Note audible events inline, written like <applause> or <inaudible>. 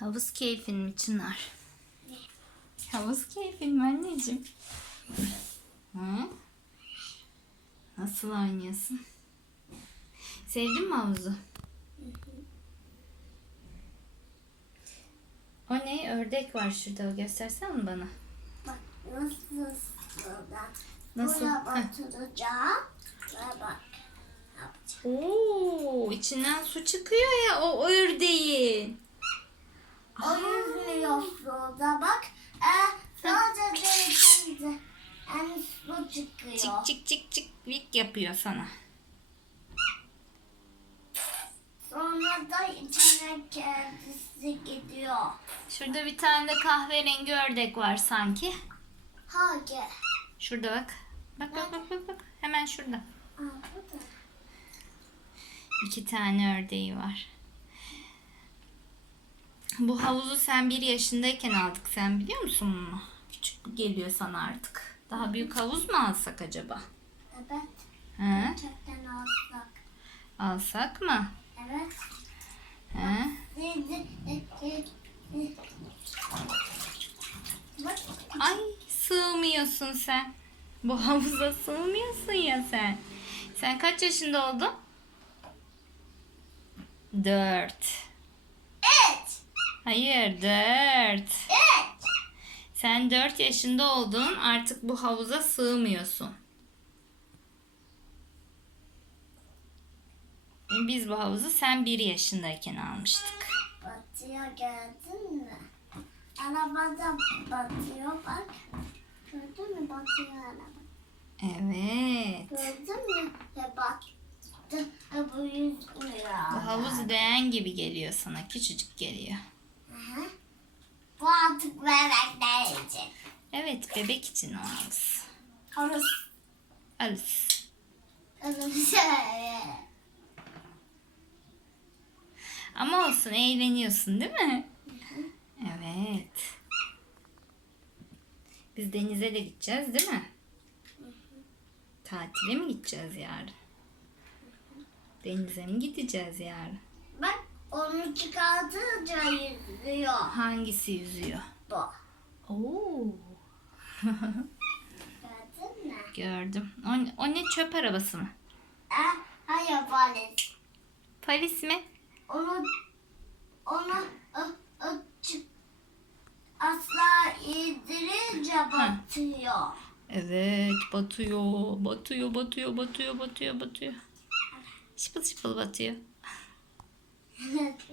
Havuz keyfin mi Çınar? Havuz keyfin mi anneciğim? Hı? Nasıl oynuyorsun? Sevdin mi havuzu? O ne? Ördek var şurada. Göstersene onu bana. Bak nasıl. Nasıl? Batıracağım. Ve bak. ne. Oo, içinden su çıkıyor ya o ördeğin. O yüzmüyor suda bak. E, sadece içinde. Yani su çıkıyor. Çık çık çık çık vik yapıyor sana. Sonra da içine kendisi gidiyor. Şurada bir tane de kahverengi ördek var sanki. Hayır. Şurada bak. Bak bak bak bak. bak. Hemen şurada. Aa, bu da. İki tane ördeği var. Bu havuzu sen bir yaşındayken aldık. Sen biliyor musun bunu? Küçük geliyor sana artık. Daha büyük havuz mu alsak acaba? Evet. He? Gerçekten alsak. Alsak mı? Evet. He? Ay sığmıyorsun sen. Bu havuza sığmıyorsun ya sen. Sen kaç yaşında oldun? Dört. Hayır dört. Evet. Sen dört yaşında oldun artık bu havuza sığmıyorsun. Biz bu havuzu sen bir yaşındayken almıştık. Batıya geldin mi? Arabada batıyor bak. Gördün mü batıyor araba? Evet. Gördün mü? Ve battı. Bu yüzmüyor. Bu havuz değen gibi geliyor sana. Küçücük geliyor. Hı hı. Bu artık bebekler için. Evet bebek için o havuz. Orası. Alız. Orası. Ama olsun eğleniyorsun değil mi? Evet. Biz denize de gideceğiz değil mi? Tatile mi gideceğiz yarın? Denize mi gideceğiz yarın? Bak onu çıkartınca yüzüyor. Hangisi yüzüyor? Bu. Oo, <laughs> Gördün mü? gördüm. O, o ne çöp arabası mı? E, hayır valiz. Paris mi? Onu onu o, o çık asla indirince batıyor. Evet, batıyor, batıyor, batıyor, batıyor, batıyor, batıyor. Şıpıl şıpıl batıyor. <laughs>